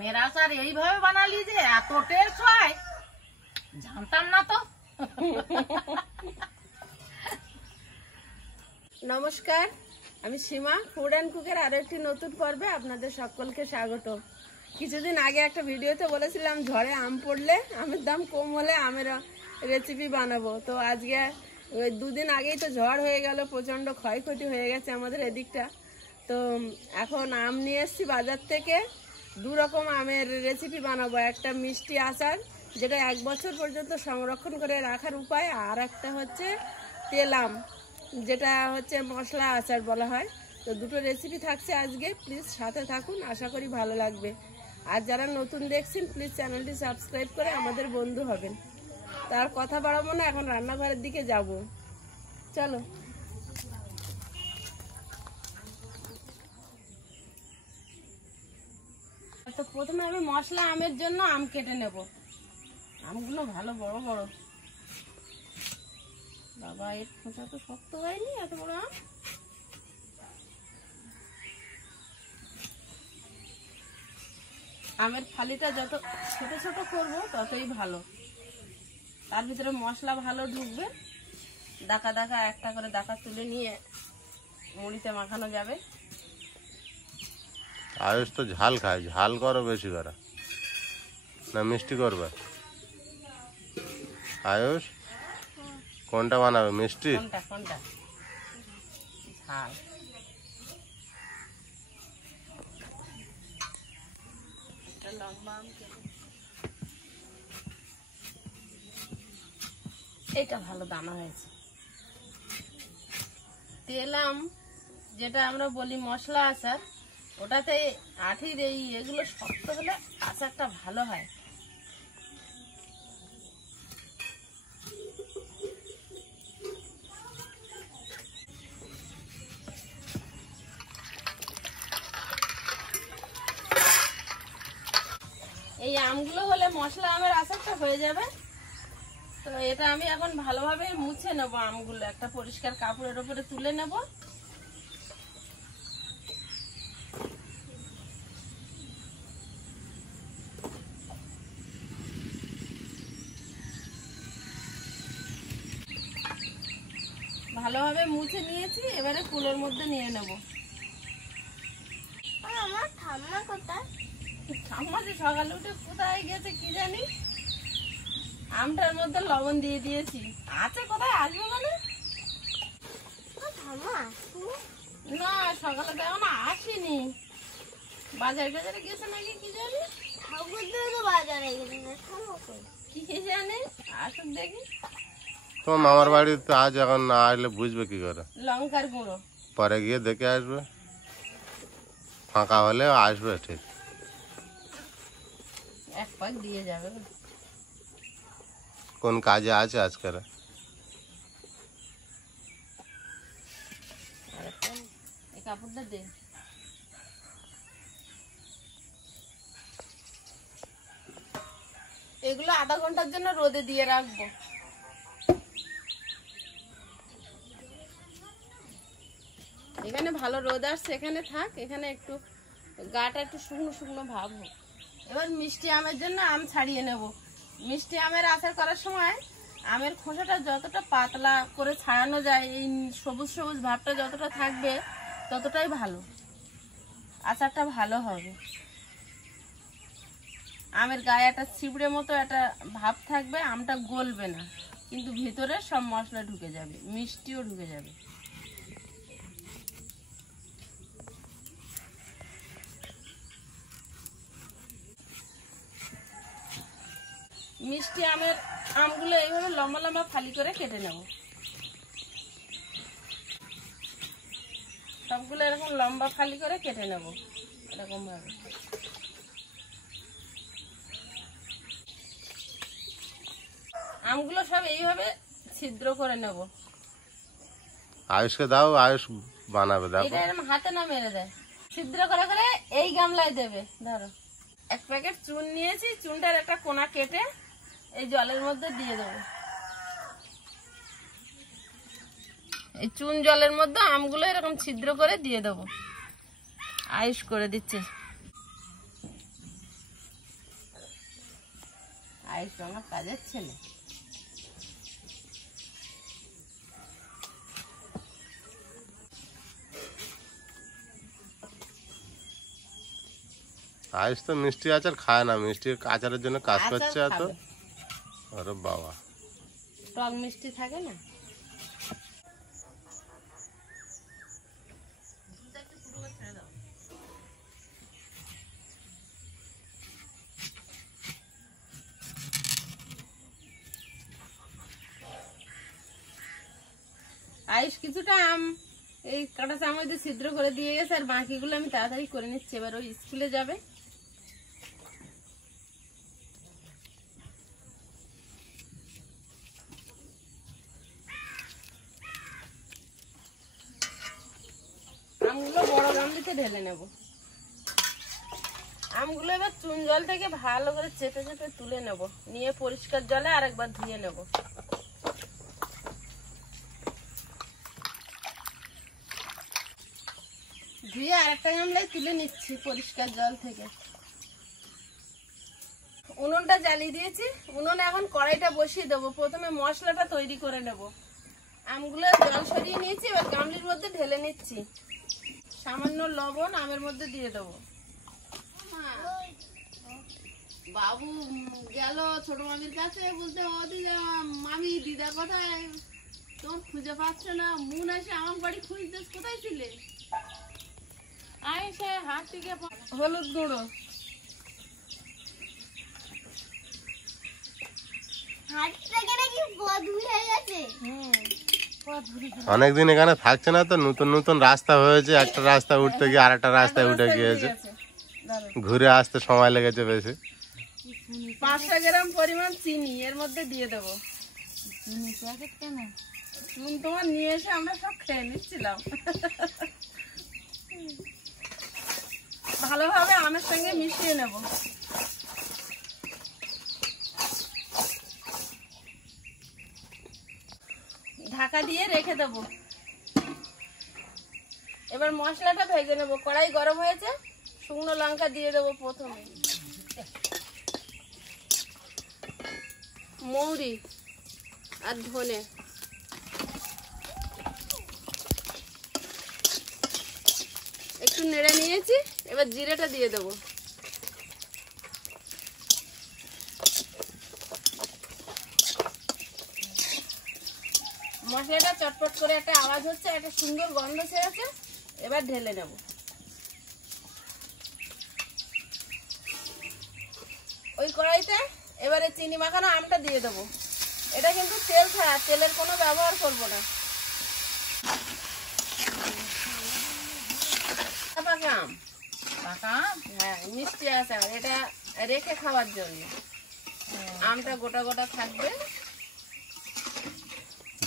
আমের আচার এইভাবে বানালি যে এত টেস্ট হয়, জানতাম না তো। নমস্কার, আমি সীমা, ফুড অ্যান্ড কুকের আরো একটি নতুন পর্বে আপনাদের সকলকে স্বাগত। কিছুদিন আগে একটা ভিডিওতে বলেছিলাম ঝড়ে আম পড়লে, আমের দাম কম হলে আমের রেসিপি বানাবো। তো আজকে ওই দুদিন আগেই তো ঝড় হয়ে গেল, প্রচন্ড ক্ষয়ক্ষতি হয়ে গেছে আমাদের এদিকটা। তো এখন আম নিয়ে এসেছি বাজার থেকে, দু রকম আমের রেসিপি বানাবো। একটা মিষ্টি আচার, যেটা 1 বছর পর্যন্ত সংরক্ষণ করে রাখার উপায়, আর একটা হচ্ছে তেল আম, যেটা হচ্ছে মশলা আচার বলা হয়। তো দুটো রেসিপি থাকছে আজকে, প্লিজ সাথে থাকুন, আশা করি ভালো লাগবে। আর যারা নতুন দেখছেন প্লিজ চ্যানেলটি সাবস্ক্রাইব করে আমাদের বন্ধু হবেন। তার কথা বাড়াবো না, এখন রান্নাঘরের দিকে যাব, চলো। তো প্রথমে আমি মশলা আমের জন্য আম কেটে নেব। আমগুলো ভালো বড় বড়। বাবা, এর খোসা তো শক্ত হয়নি, এত বড় আম। আমের ফালিটা যত ছোট ছোট করব ততই ভালো, তার ভিতরে মশলা ভালো ঢুকবে। দাকা দাকা একটা করে দাকা তুলে নিয়ে মুড়িতে মাখানো যাবে। আয়ুষ তো ঝাল খায়, ঝাল করো বেশি করে, না মিষ্টি করবে? আয়ুষ কোনটা বানাবে, মিষ্টি? কোনটা কোনটা? ঝাল। এটা ভালো দানা হয়েছে। তেল আম, যেটা আমরা বলি মশলা আচার, ওটাতে আঠির এগুলো শক্ত হলে আচারটা ভালো হয়। এই আমগুলো হলে মশলা আমের আচারটা হয়ে যাবে। তো এটা আমি এখন ভালোভাবে মুছে নেবো আমগুলো, একটা পরিষ্কার কাপড়ের উপরে তুলে নেব। ভালোভাবে মুছে নিয়েছি, এবারে কুলোর মধ্যে নিয়ে নেব। আমার ঠাম্মা কোথায়? ঠাম্মা যে সকালে উঠে কোথায় গেছে কি জানি। আমটার মধ্যে লবণ দিয়ে দিয়েছি, আছে কোথায় আসবে মানে। ঠাম্মা না, সকালে তো এখন আসেনি, বাজারে গেছে নাকি কি জানি। ঠাকুর তো বাজারে গেছে, ঠাম্মা কই? কি জানি, আসুক দেখি। তোমার মামার বাড়ি তো আজ এখন না আসলে বুঝবে কি করে? লঙ্কার গুঁড়ো পরে গিয়ে দেখে আসবে, ফাঁকা হলে আসবে ঠিক। 1 পাক দিয়ে যাবে। কোন কাজে আছে আজকের? এই কাপড়টা দে। এগুলো আধা ঘন্টার জন্য রোদে দিয়ে রাখবো। এখানে ভালো রোদ আসছে, এখানে থাক, এখানে একটু গাটা একটু শুকনো শুকনো ভাব হোক। এবার মিষ্টি আমের জন্য আম ছাড়িয়ে নেব। মিষ্টি আমের আচার করার সময় আমের খোসাটা যতটা পাতলা করে ছাড়ানো যায়, এই সবুজ সবুজ ভাবটা যতটা থাকবে ততটাই ভালো, আচারটা ভালো হবে। আমের গায়ে একটা ছিবড়ে মতো একটা ভাব থাকবে, আমটা গলবে না, কিন্তু ভিতরে সব মশলা ঢুকে যাবে, মিষ্টিও ঢুকে যাবে। মিষ্টি আমের আমগুলো এইভাবে লম্বা লম্বা ফালি করে কেটে নেব। সবগুলো এরকম লম্বা ফালি করে কেটে নেব, এরকম ভাবে। আমগুলো সব এইভাবে ছিদ্র করে নেব। আয়ুষকে দাও, আয়ুষ বানাবে। দেখো, এটা এরকম হাতে না মেরে দেয়, ছিদ্র করে করে এই গামলায় দেবে। ধরো 1 প্যাকেট চুন নিয়েছি, চুনটার একটা কোনা কেটে এই জলের মধ্যে দিয়ে দেবো। এই চুন জলের মধ্যে আমগুলো এরকম ছিদ্র করে দিয়ে দেবো। আয়ুষ করে দিচ্ছে। আয়ুষ আমার কাজের ছেলে। আয়ুষ তো মিষ্টি আচার খায় না, মিষ্টি আচারের জন্য কাজ আচার করছে এত। খাবে। আরে বাবা, টক মিষ্টি থাকে না। আয়ুষ কিছুটা আম এই কাঁটা চামচ দিয়ে ছিদ্র করে দিয়ে গেছে, আর বাকিগুলো আমি তাড়াতাড়ি করে নিচ্ছি। এবার ওই স্কুলে যাবে। আমগুলো বড় গামলিতে ঢেলে নেব। আমগুলো এবার চুন জল থেকে ভালো করে চেপে চেপে তুলে নেব, নিয়ে পরিষ্কার জলে আরেকবার ধুয়ে নেব। ধুয়ে আরেকটা গামলায় তুলে নিচ্ছি পরিষ্কার জল থেকে। উনুনটা জ্বালিয়ে দিয়েছি, উনুনে এখন কড়াইটা বসিয়ে দেবো। প্রথমে মশলাটা তৈরি করে নেব। আমগুলো জল সরিয়ে নিয়েছি, এবার গামলির মধ্যে ঢেলে নিচ্ছি। সামান্য লবণ আমের মধ্যে দিয়ে দেবো। বাবু গেল ছোট মামির কাছে, বলতে মামি দিদা কোথায়, তোমার খুঁজে পাচ্ছ না। মুন এসে আমার বাড়ি খুঁজতে, কোথায় ছিলে? আইসে হাত থেকে হলুদ গুঁড়ো, হাতটাকে নাকি বদুল হয়ে গেছে। অনেকদিন এখানে থাকছে না তো, নতুন নতুন রাস্তা হয়েছে। একটা রাস্তা উঠতে গিয়ে আরেকটা রাস্তায় উঠে গিয়েছে, ঘুরে আসতে সময় লেগেছে বেশি। 500 গ্রাম পরিমাণ চিনি এর মধ্যে দিয়ে দেবো। চিনি প্যাকেট কেন? চুন তোমার নিয়ে এসে আমরা সব খেয়ে নিচ্ছিলাম। ভালোভাবে আমের সঙ্গে মিশিয়ে নেব। ঢাকা দিয়ে রেখে দেব। এবার মশলাটা ভেজে নেব। কড়াই গরম হয়েছে, শুকনো লঙ্কা দিয়ে দেবো প্রথমে, মৌরি আর ধনে। একটু নেড়ে নিয়েছি, এবার জিরেটা দিয়ে দেবো। মশলাটা চটপট করে একটা আওয়াজ হচ্ছে, একটা সুন্দর গন্ধ ছেড়েছে। এবার ঢেলে নেব। ওই কড়াইতে এবারে চিনি মাখানো আমটা দিয়ে দেবো। এটা কিন্তু তেল ছাড়া, তেলের কোনো ব্যবহার করব না। পাকা আম, পাকা আম, হ্যাঁ মিষ্টি আচার। এটা রেখে খাওয়ার জন্য। আমটা গোটা গোটা থাকবে।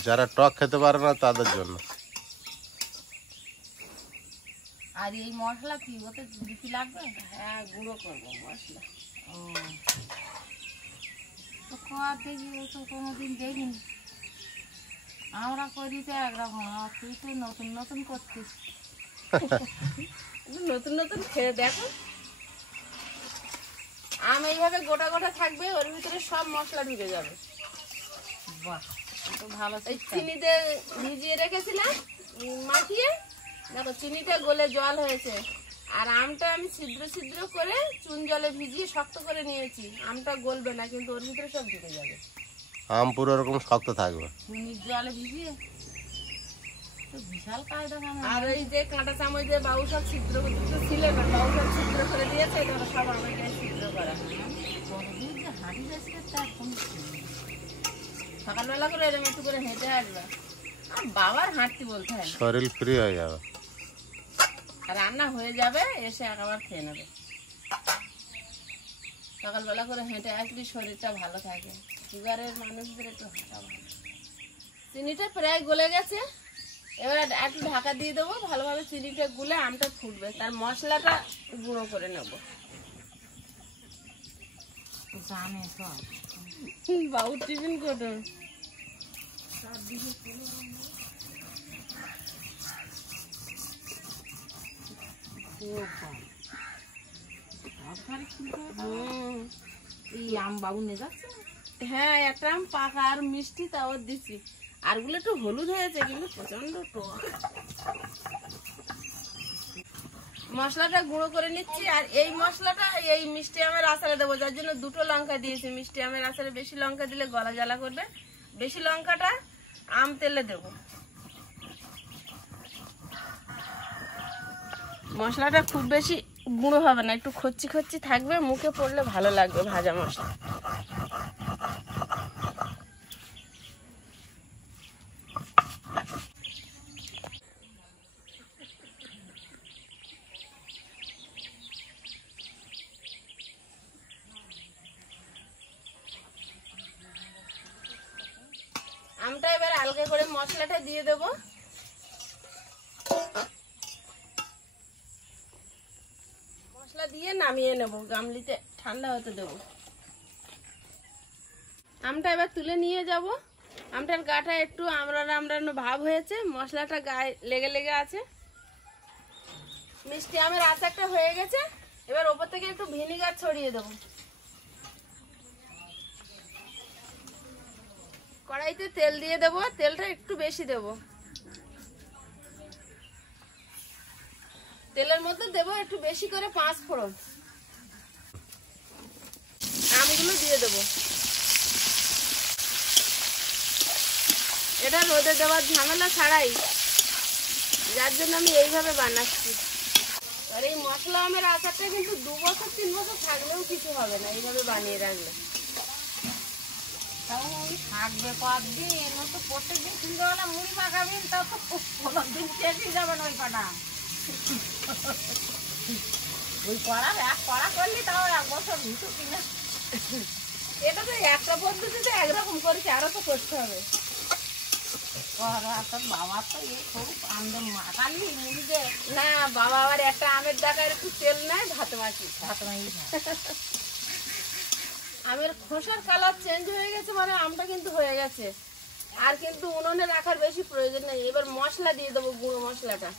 যারা টক খেতে পারে না তাদের জন্য। আর এই মশলা কি ওতে দিতে লাগবে? হ্যাঁ, গুঁড়ো করবো মশলা। ও তো কর দেখি, ও তো কোনোদিন দেখিনি। আমরা করি তো একরকম, আর তুই তো নতুন নতুন করছিস। নতুন নতুন খেয়ে দেখো। আম এইভাবে গোটা গোটা থাকবে, ওর ভিতরে সব মশলা ঢুকে যাবে। বাহ, তো ভালো। এই চিনিতে ভিজিয়ে রেখেছিলাম মাখিয়ে, দেখো চিনিটা গলে জল হয়েছে। আর আমটা আমি ছিদ্র ছিদ্র করে চুন জলে ভিজিয়ে শক্ত করে নিয়েছি। আমটা গলবে না, কিন্তু ওর ভিতরে সব ঢুকে যাবে। আম পুরো এরকম শক্ত থাকবে চিনির জলে ভিজিয়ে। বিশাল কায়দা। আর ওই যে কাঁটা চামচ দিয়ে বাবু সব ছিদ্র করতে ছিল না, বাবু সব ছিদ্র করে দিয়েছে। ধরো সব আমার গায়ে ছিদ্র করা। সকালবেলা করে এরকম একটু করে হেঁটে আসবে। আর বাবার হাঁটতে বলতে হয় না। শরীর ফ্রি হয়ে যাবে। আর রান্না হয়ে যাবে, এসে একবার খেয়ে নেবে। সকালবেলা করে হেঁটে আসলে শরীরটা ভালো থাকে। সুগারের মানুষদের একটু হাঁটা ভালো। চিনিটা প্রায় গলে গেছে, এবার একটু ঢাকা দিয়ে দেবো। ভালোভাবে চিনিটা গুলে আমটা ফুটবে, তার মশলাটা গুঁড়ো করে নেব। বাবু টিফিন করো। এই আম বাবু নিয়ে যাচ্ছে। হ্যাঁ, একটা আম পাকা আর মিষ্টি তাও দিচ্ছি। আরগুলো একটু হলুদ হয়েছে কিন্তু প্রচন্ড টক। মশলাটা গুঁড়ো করে নিচ্ছি। আর এই মশলাটা এই মিষ্টি আমের আচারে দেবো, যার জন্য 2টো লঙ্কা দিয়েছি। মিষ্টি আমের আচারে বেশি লঙ্কা দিলে গলা জ্বালা করবে, বেশি লঙ্কাটা আম তেলে দেবো। মশলাটা খুব বেশি গুঁড়ো হবে না, একটু খচ্চি খচ্চি থাকবে, মুখে পড়লে ভালো লাগবে ভাজা মশলা। আমটা এবার হালকা করে মশলাটা দিয়ে দেবো। মশলা দিয়ে নামিয়ে নেব, গামলিতে ঠান্ডা হতে দেবো। আমটা এবার তুলে নিয়ে যাব। আমটার গাটা একটু আমড়ানো ভাব হয়েছে, মশলাটা গায়ে লেগে লেগে আছে। মিষ্টি আমের আচারটা হয়ে গেছে। এবার ওপর থেকে একটু ভিনিগার ছড়িয়ে দেবো। কড়াইতে তেল দিয়ে দেবো, তেলটা একটু বেশি দেবো। তেলের মধ্যে দেবো একটু বেশি করে 5 ফোড়ন। আমগুলো দিয়ে দেবো। এটা রোদে দেওয়ার ঝামেলা ছাড়াই, যার জন্য আমি এইভাবে বানাচ্ছি। আর এই মশলা আমের আচারটা কিন্তু 2 বছর 3 বছর থাকলেও কিছু হবে না এইভাবে বানিয়ে রাখলে। তাও ওই থাকবে কদিন, এর মতো প্রত্যেকদিন সন্ধ্যাবেলা মুড়ি মাখাবেন, তাও তো কোনোদিন শেষই যাবে না ওই কটা। ওই কড়ার এক কড়া করলে তাও 1 বছর ভিতর কিনা। এটা তো একটা পদ্ধতিতে একরকম করেছি, আরো তো করতে হবে। কড়া তোর বাবা তো এই খুব আন্দোলন মাখালি মুড়ি দে না, বাবা আবার একটা আমের ডাকার একটু তেল নেয়, ভাত মাখি। ভাত মাই আমের খোসার কালার চেঞ্জ হয়ে গেছে, মানে আমটা কিন্তু হয়ে গেছে। আর কিন্তু উনুনে রাখার বেশি প্রয়োজন নেই। এবার মশলা দিয়ে দেবো, গুঁড়ো মশলাটা।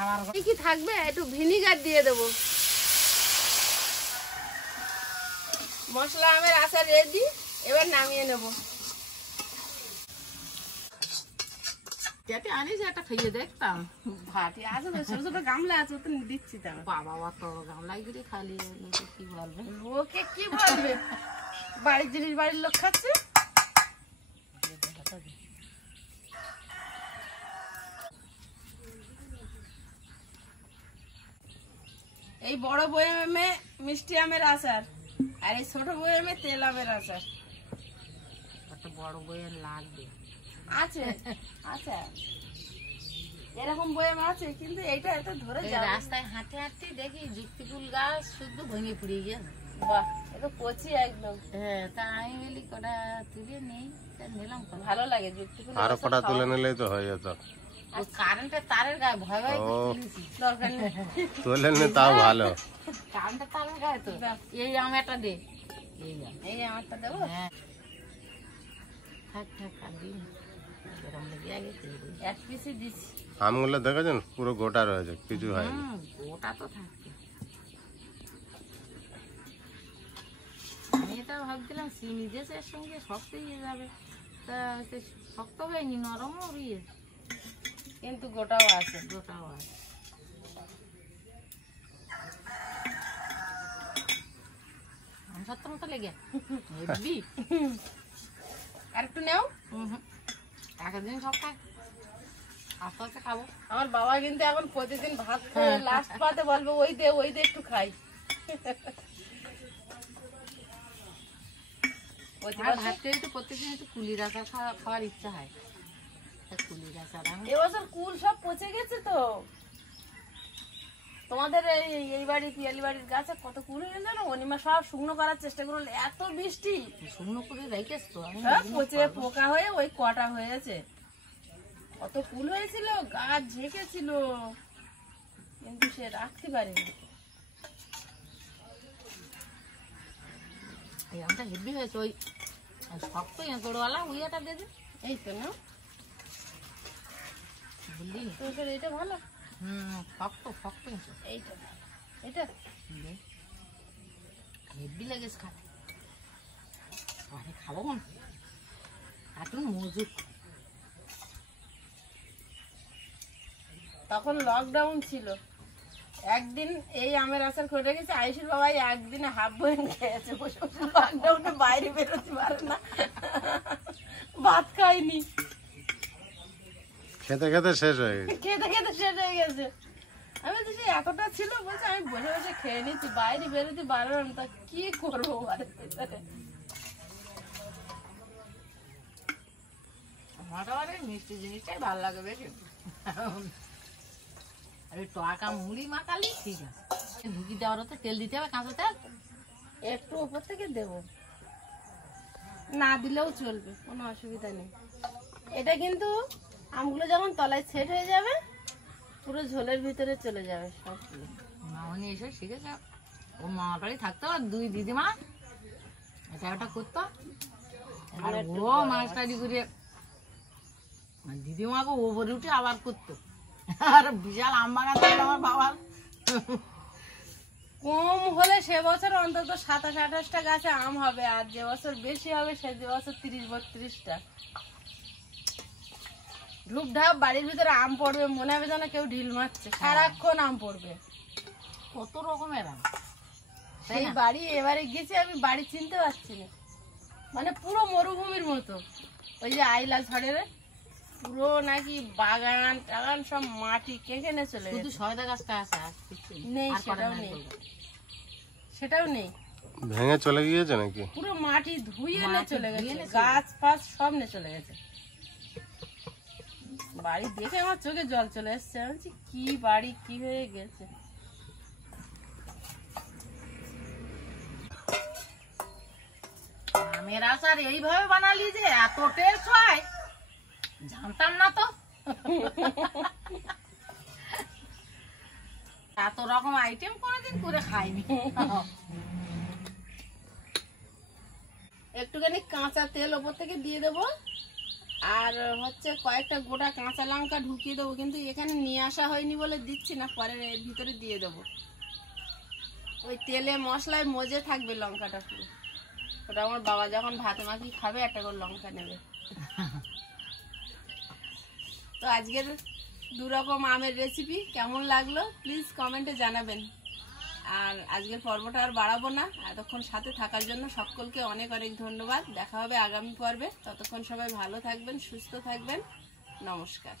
আমার কি থাকবে, একটু ভিনিগার দিয়ে দেবো। মশলা আমের আচার রেডি, এবার নামিয়ে নেব। যাতে আনিস একটা খাইয়ে দেখতাম। ভাতি আছে তো, ছোট ছোট গামলা আছে, তো দিচ্ছি। তার বাবা অত গামলাই করে খালি লোকে কি বলবে? লোকে কি বলবে? বাড়ির জিনিস বাড়ির লোক খাচ্ছে। এই বড় বয়মে মিষ্টি আমের আচার, আর এই ছোট বয়মে তেল আমের আচার একটা বড় বইয়ের লাগবে। আছে। আচ্ছা, এরকম বয়ম আছে, কিন্তু এইটা এত ধরে এই যাবে। রাস্তায় হাঁটতে হাঁটতে দেখি যুক্তিফুল গাছ শুদ্ধ ভেঙে পড়ে গেছে। বাহ, এটা কচি একদম। হ্যাঁ, তা আমি বলি কটা তুলে নেই, তা নিলাম কটা। ভালো লাগে যুক্তি ফুল আরো কটা তুলে নিলেই তো হয়ে যেত। ওই কারেন্টের তারের গায়ে ভয় ভয় ও। করে তুলেছি। দরকার নেই। তুলে নি তাও ভালো। কারেন্টের তারের গায়ে তো এই একটা দে, এই আম। এই আমারটা দেবো। হ্যাঁ, থাক থাক আর দিন এরকম লেগে আগে দিয়ে দিই। 1 পিসই দিচ্ছি। আমগুলো দেখেছেন পুরো গোটা রয়েছে, কিছু হয়নি। ওটা তো থাকবে। আমি এটা ভাবছিলাম চিনি দিয়েছে এর সঙ্গে শক্ত হয়ে যাবে, তা সে শক্ত হয়নি, নরমও ইয়ে কিন্তু গোটাও আছে। গোটাও আছে। আমি সত্য মতো লেগে হেব্বি। আর একটু নেও। একদিন সব খাই, আস্তে আস্তে খাবো। আমার বাবা কিন্তু এখন প্রতিদিন ভাত খায়, লাস্ট পাতে বলবে ওই দে একটু খাই। আর ভাত খেয়ে একটু প্রত্যেকদিন একটু কুলির আচার খাওয়ার ইচ্ছা হয়। তা কুলির আচার আমি এবছর কুল সব পচে গেছে তো। তোমাদের এই বাড়ি পিয়ালি বাড়ির গাছে কত কুল হয়ে জানো, অনিমা সব শুকনো করার চেষ্টা করলো, এত বৃষ্টি শুকনো করে রেখেছ তো আমি সব পচে পোকা হয়ে ওই কটা হয়েছে। কত ফুল হয়েছিল, গাছ ঝেঁকেছিল, কিন্তু সে রাখতে পারেনি। এই আমটা হেভি হয়েছে। ওই শক্ত এঁচড়ওয়ালা উইয়াটা দিয়ে দে। এই তো না, বুঝলি তোর এটা ভালো। শক্ত শক্ত এইটা এটা হেভি লেগেছে খাতে আরে খাবো মন কাটুন মজুক তখন লকডাউন ছিল, একদিন এই আমের আচার করে গেছে আয়ুষের বাবাই একদিনে হাফ বইন খেয়েছে, বসে বসে লকডাউনে বাইরে বেরোতে পারে না, ভাত খাইনি, খেতে খেতে শেষ হয়ে গেছে। খেতে খেতে শেষ হয়ে গেছে। আমি তো সেই এতটা ছিল, বলছে আমি বসে বসে খেয়ে নিচ্ছি, বাইরে বেরোতে পারবো না, তা কি করবো বাড়ির ভিতরে। মোটামুটি মিষ্টি জিনিসটাই ভালো লাগে বেশি। আমি টকা মুড়ি মাখালি ঠিক আছে, ঢুকি দেওয়ার তো তেল দিতে হবে, কাঁচা তেল একটু উপর থেকে দেব, না দিলেও চলবে, কোনো অসুবিধা নেই। এটা কিন্তু আমগুলো যখন তলায় সেট হয়ে যাবে পুরো ঝোলের ভিতরে চলে যাবে সবগুলো। মামনি এসে শিখেছে, ওর মামার বাড়ি থাকতো, আর দুই দিদিমা এটা ওটা করতো, আর ও মাছটা করে দিদিমাকে ওপরে উঠে আবার করতো, আর বিশাল আম বাগান ছিল আমার বাবার। কম হলে সে বছর অন্তত 27-28টা গাছে আম হবে, আর যে বছর বেশি হবে সে বছর 30-32টা। ঢুপ ঢাপ বাড়ির ভিতরে আম পড়বে, মনে হবে যেন কেউ ঢিল মারছে, সারাক্ষণ আম পড়বে। কত রকমের আম, সেই বাড়ি এবারে গেছি আমি, বাড়ি চিনতে পারছি না, মানে পুরো মরুভূমির মতো। ওই যে আইলা ঝড়ের পুরো নাকি বাগান টাগান সব মাটি কেটে চলে শুধু গেছে। সয়দা গাছটা আছে, আর কিছু নেই, আর সেটাও কটা নেই, নারকেল গাছ। সেটাও নেই, ভেঙে চলে গিয়েছে নাকি? পুরো মাটি ধুয়ে নে মাটি চলে ধুয়ে গেছে, নে চলে গাছ ফাছ সব নে চলে গেছে। বাড়ি দেখে আমার চোখে জল চলে এসছে, আমি বলছি কি বাড়ি কি হয়ে গেছে। আমের আচার এইভাবে বানালি যে এত টেস্ট হয়, জানতাম না তো। এত রকম আইটেম কোনোদিন করে খাইনি। একটুখানি কাঁচা তেল ওপর থেকে দিয়ে দেবো, আর হচ্ছে কয়েকটা গোটা কাঁচা লঙ্কা ঢুকিয়ে দেবো, কিন্তু এখানে নিয়ে আসা হয়নি বলে দিচ্ছি না, পরে এর ভিতরে দিয়ে দেবো। ওই তেলে মশলায় মজে থাকবে লঙ্কাটা পুরো, ওটা আমার বাবা যখন ভাতে মাখি খাবে একটা করে লঙ্কা নেবে। তো আজকের 2 রকম আমের রেসিপি কেমন লাগলো প্লিজ কমেন্টে জানাবেন। আর আজকের পর্বটা আর বাড়াবো না, এতক্ষণ সাথে থাকার জন্য সকলকে অনেক অনেক ধন্যবাদ। দেখা হবে আগামী পর্বে, ততক্ষণ সবাই ভালো থাকবেন, সুস্থ থাকবেন, নমস্কার।